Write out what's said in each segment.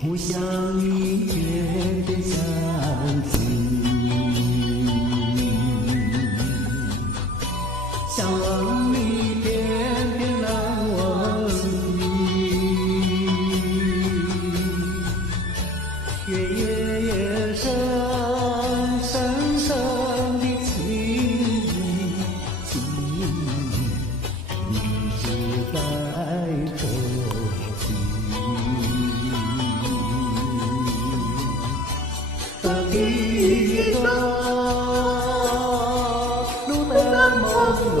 不想你偏偏想起，想忘你偏偏难忘记，夜夜夜深深深的情意，情意一直在头顶。地方路的朦胧，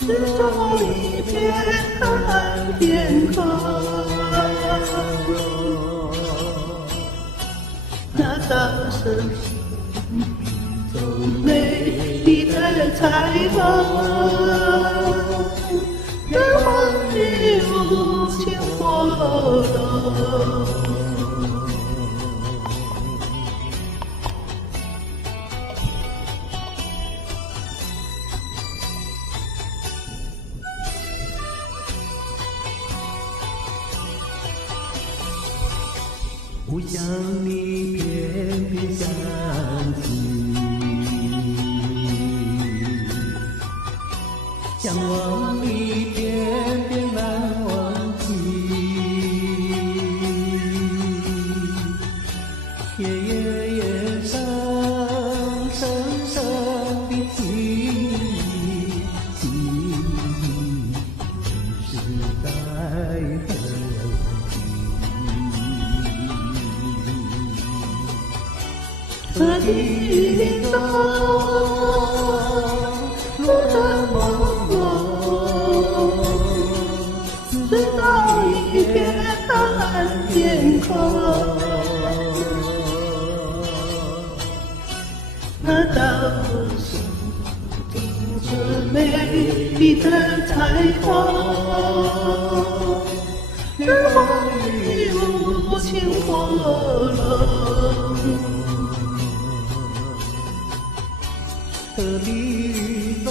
四周一片暗天空。那道是走美丽的彩虹，让我一无情火龙。不想你偏偏想起，想忘你偏偏难忘记，夜夜夜深深深的情意，情意只是在头这地方路的朦胧，直到一片暗天空。那道是这美丽的彩虹，让我一无情火龙。这里走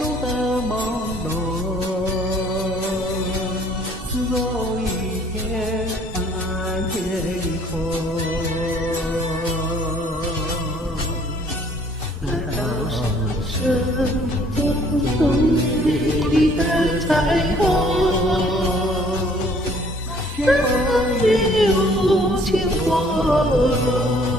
路的朦胧，四周一片暗天空。那道是多美丽的彩虹，让我一无情火龙。